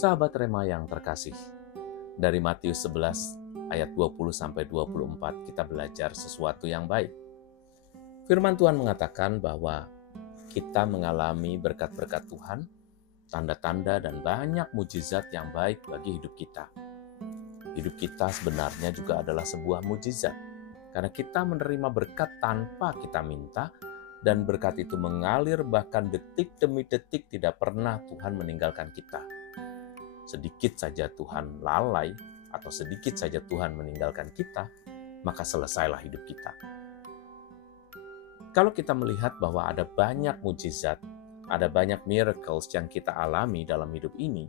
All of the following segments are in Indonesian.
Sahabat Rema yang terkasih, dari Matius 11 ayat 20-24 kita belajar sesuatu yang baik. Firman Tuhan mengatakan bahwa kita mengalami berkat-berkat Tuhan, tanda-tanda dan banyak mujizat yang baik bagi hidup kita. Hidup kita sebenarnya juga adalah sebuah mujizat, karena kita menerima berkat tanpa kita minta, dan berkat itu mengalir bahkan detik demi detik tidak pernah Tuhan meninggalkan kita. Sedikit saja Tuhan lalai atau sedikit saja Tuhan meninggalkan kita, maka selesailah hidup kita. Kalau kita melihat bahwa ada banyak mujizat, ada banyak miracles yang kita alami dalam hidup ini,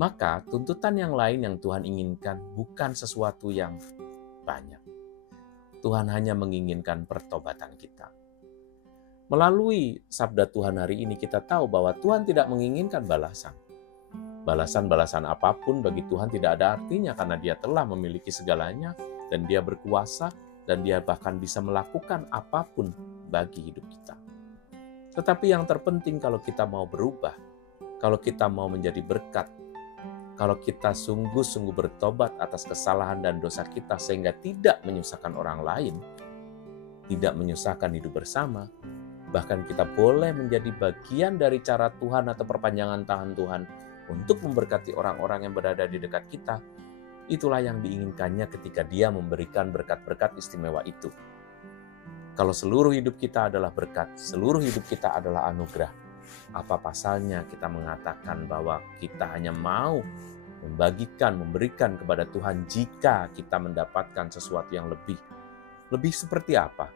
maka tuntutan yang lain yang Tuhan inginkan bukan sesuatu yang banyak. Tuhan hanya menginginkan pertobatan kita. Melalui sabda Tuhan hari ini kita tahu bahwa Tuhan tidak menginginkan balasan. Balasan-balasan apapun bagi Tuhan tidak ada artinya karena Dia telah memiliki segalanya dan Dia berkuasa dan Dia bahkan bisa melakukan apapun bagi hidup kita. Tetapi yang terpenting kalau kita mau berubah, kalau kita mau menjadi berkat, kalau kita sungguh-sungguh bertobat atas kesalahan dan dosa kita sehingga tidak menyusahkan orang lain, tidak menyusahkan hidup bersama, bahkan kita boleh menjadi bagian dari cara Tuhan atau perpanjangan tangan Tuhan untuk memberkati orang-orang yang berada di dekat kita, itulah yang diinginkannya ketika Dia memberikan berkat-berkat istimewa itu. Kalau seluruh hidup kita adalah berkat, seluruh hidup kita adalah anugerah, apa pasalnya kita mengatakan bahwa kita hanya mau memberikan kepada Tuhan jika kita mendapatkan sesuatu yang lebih? Lebih seperti apa?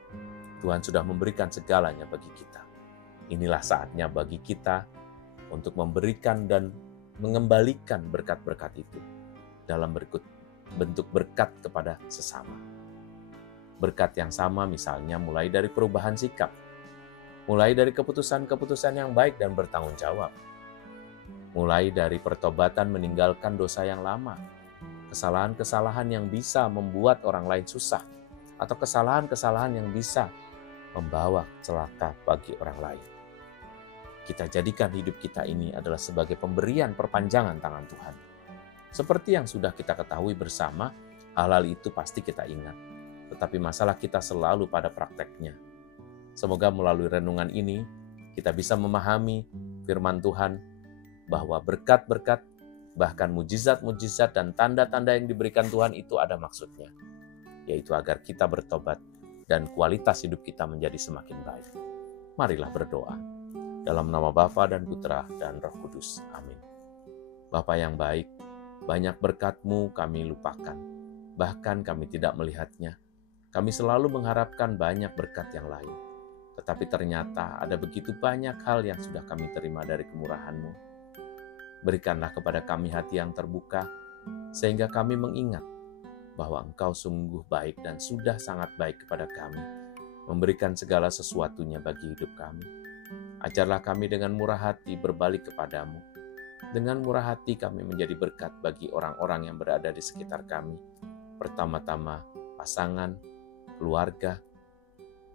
Tuhan sudah memberikan segalanya bagi kita. Inilah saatnya bagi kita untuk memberikan dan mengembalikan berkat-berkat itu dalam bentuk berkat kepada sesama. Berkat yang sama misalnya mulai dari perubahan sikap, mulai dari keputusan-keputusan yang baik dan bertanggung jawab, mulai dari pertobatan meninggalkan dosa yang lama, kesalahan-kesalahan yang bisa membuat orang lain susah, atau kesalahan-kesalahan yang bisa membawa celaka bagi orang lain. Kita jadikan hidup kita ini adalah sebagai pemberian perpanjangan tangan Tuhan. Seperti yang sudah kita ketahui bersama, hal-hal itu pasti kita ingat. Tetapi masalah kita selalu pada prakteknya. Semoga melalui renungan ini, kita bisa memahami firman Tuhan bahwa berkat-berkat, bahkan mujizat-mujizat dan tanda-tanda yang diberikan Tuhan itu ada maksudnya, yaitu agar kita bertobat dan kualitas hidup kita menjadi semakin baik. Marilah berdoa. Dalam nama Bapa dan Putra dan Roh Kudus. Amin. Bapa yang baik, banyak berkat-Mu kami lupakan. Bahkan kami tidak melihatnya. Kami selalu mengharapkan banyak berkat yang lain. Tetapi ternyata ada begitu banyak hal yang sudah kami terima dari kemurahan-Mu. Berikanlah kepada kami hati yang terbuka, sehingga kami mengingat bahwa Engkau sungguh baik dan sudah sangat baik kepada kami, memberikan segala sesuatunya bagi hidup kami. Ajarlah kami dengan murah hati berbalik kepadamu. Dengan murah hati kami menjadi berkat bagi orang-orang yang berada di sekitar kami. Pertama-tama pasangan, keluarga,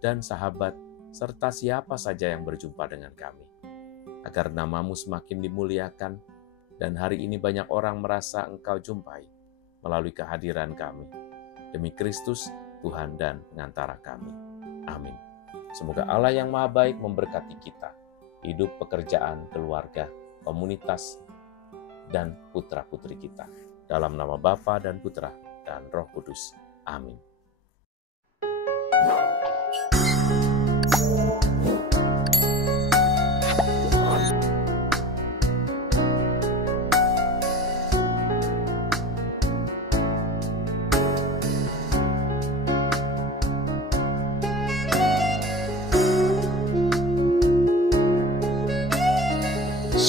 dan sahabat, serta siapa saja yang berjumpa dengan kami. Agar nama-Mu semakin dimuliakan, dan hari ini banyak orang merasa Engkau jumpai melalui kehadiran kami. Demi Kristus, Tuhan dan pengantara kami. Amin. Semoga Allah yang Maha Baik memberkati kita, hidup, pekerjaan, keluarga, komunitas, dan putra-putri kita. Dalam nama Bapa dan Putra dan Roh Kudus. Amin.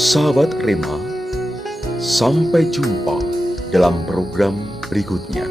Sahabat Rema, sampai jumpa dalam program berikutnya.